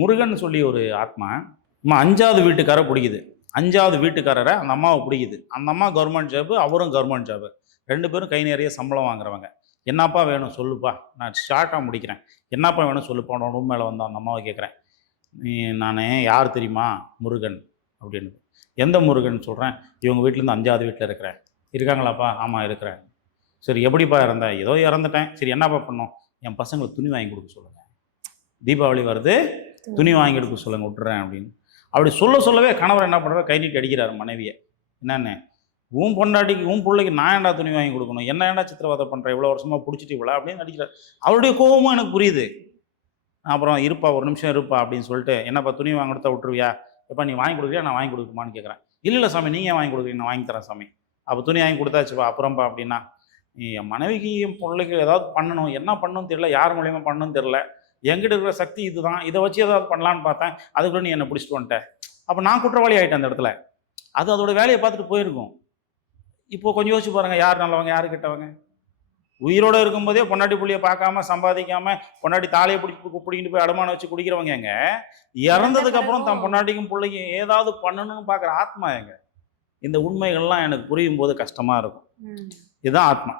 முருகன் சொல்லி ஒரு ஆத்மா. அம்மா 5வது வீட்டுக்கார பிடிக்குது. 5வது வீட்டுக்காரரை அந்த அம்மாவை பிடிக்குது. அந்த அம்மா கவர்மெண்ட் ஜாப், அவரும் கவர்மெண்ட் ஜாப். 2 பேரும் கை நிறைய சம்பளம் வாங்குறவங்க. என்னப்பா வேணும் சொல்லுப்பா, நான் ஷார்ட்டாக முடிக்கிறேன். என்னப்பா வேணும் சொல்லுப்பா, ரூம் மேலே வந்து அந்த அம்மாவை கேட்குறேன். நான் யார் தெரியுமா, முருகன் அப்படின்னு. எந்த முருகன் சொல்கிறேன், இவங்க வீட்டிலேருந்து 5வது வீட்டில் இருக்கிறேன். இருக்காங்களாப்பா, ஆமாம் இருக்கிறேன். சரி எப்படிப்பா இறந்த, ஏதோ இறந்துட்டேன். சரி என்னப்பா பண்ணோம், என் பசங்களுக்கு துணி வாங்கி கொடுக்க சொல்லுங்கள், தீபாவளி வருது துணி வாங்கி கொடுக்க சொல்லுங்கள், விட்டுறேன் அப்படின்னு. அப்படி சொல்லவே கணவர் என்ன பண்ணுறாரு, கை நீட்டி அடிக்கிறாரு மனைவியை. என்னென்னு, உன் பொண்டாட்டிக்கு உன் பிள்ளைக்கு நான் ஏன்டா துணி வாங்கி கொடுக்கணும், என்ன ஏன்டா சித்திரவதை பண்ணுறேன், இவ்வளோ வருஷமாக பிடிச்சிட்டு இவ்வளோ அப்படின்னு அடிக்கிறார். அவருடைய கோபமும் எனக்கு புரியுது. அப்புறம் இருப்பா ஒரு நிமிஷம் இருப்பா அப்படின்னு சொல்லிட்டு, என்னப்பா துணி வாங்கி கொடுத்தா விட்டுருவியா, எப்போ நீ வாங்கி கொடுக்குறியா நான் வாங்கி கொடுக்குமான்னு கேட்குறேன். இல்லை சாமி நீங்கள் வாங்கி கொடுக்குறீங்க, நான் வாங்கி தரேன் சாமி. அப்போ துணி வாங்கி கொடுத்தாச்சுப்பா அப்புறம்ப்பா அப்படின்னா, என் மனைவிக்கு என் பிள்ளைக்கு ஏதாவது பண்ணணும், என்ன பண்ணணும்னு தெரியல, யார் மூலியமாக பண்ணணும்னு தெரில, என்கிட்ட இருக்கிற சக்தி இதுதான், இதை வச்சு ஏதாவது பண்ணலான்னு பார்த்தேன், அதுக்குள்ள நீ என்னை பிடிச்சிட்டு வந்துட்டேன். அப்போ நான் குற்றவாளி ஆகிட்டேன் அந்த இடத்துல. அது அதோட வேலையை பார்த்துட்டு போயிருக்கும். இப்போ கொஞ்சம் யோசிச்சு பாருங்கள், யார் நல்லவங்க யார் கிட்டவங்க. உயிரோடு இருக்கும்போதே பொண்டாட்டி புள்ளியை பார்க்காம சம்பாதிக்காமல் பொண்டாட்டி தாலையை பிடிக்கிட்டு போய் அடமானம் வச்சு குடிக்கிறவங்க எங்க, இறந்ததுக்கு அப்புறம் தன் பொண்டாட்டிக்கும் பிள்ளைக்கும் ஏதாவது பண்ணணும்னு பார்க்குற ஆத்மா எங்க. இந்த உண்மைகள்லாம் எனக்கு புரியும் போது கஷ்டமாக இருக்கும். இதுதான் ஆத்மா.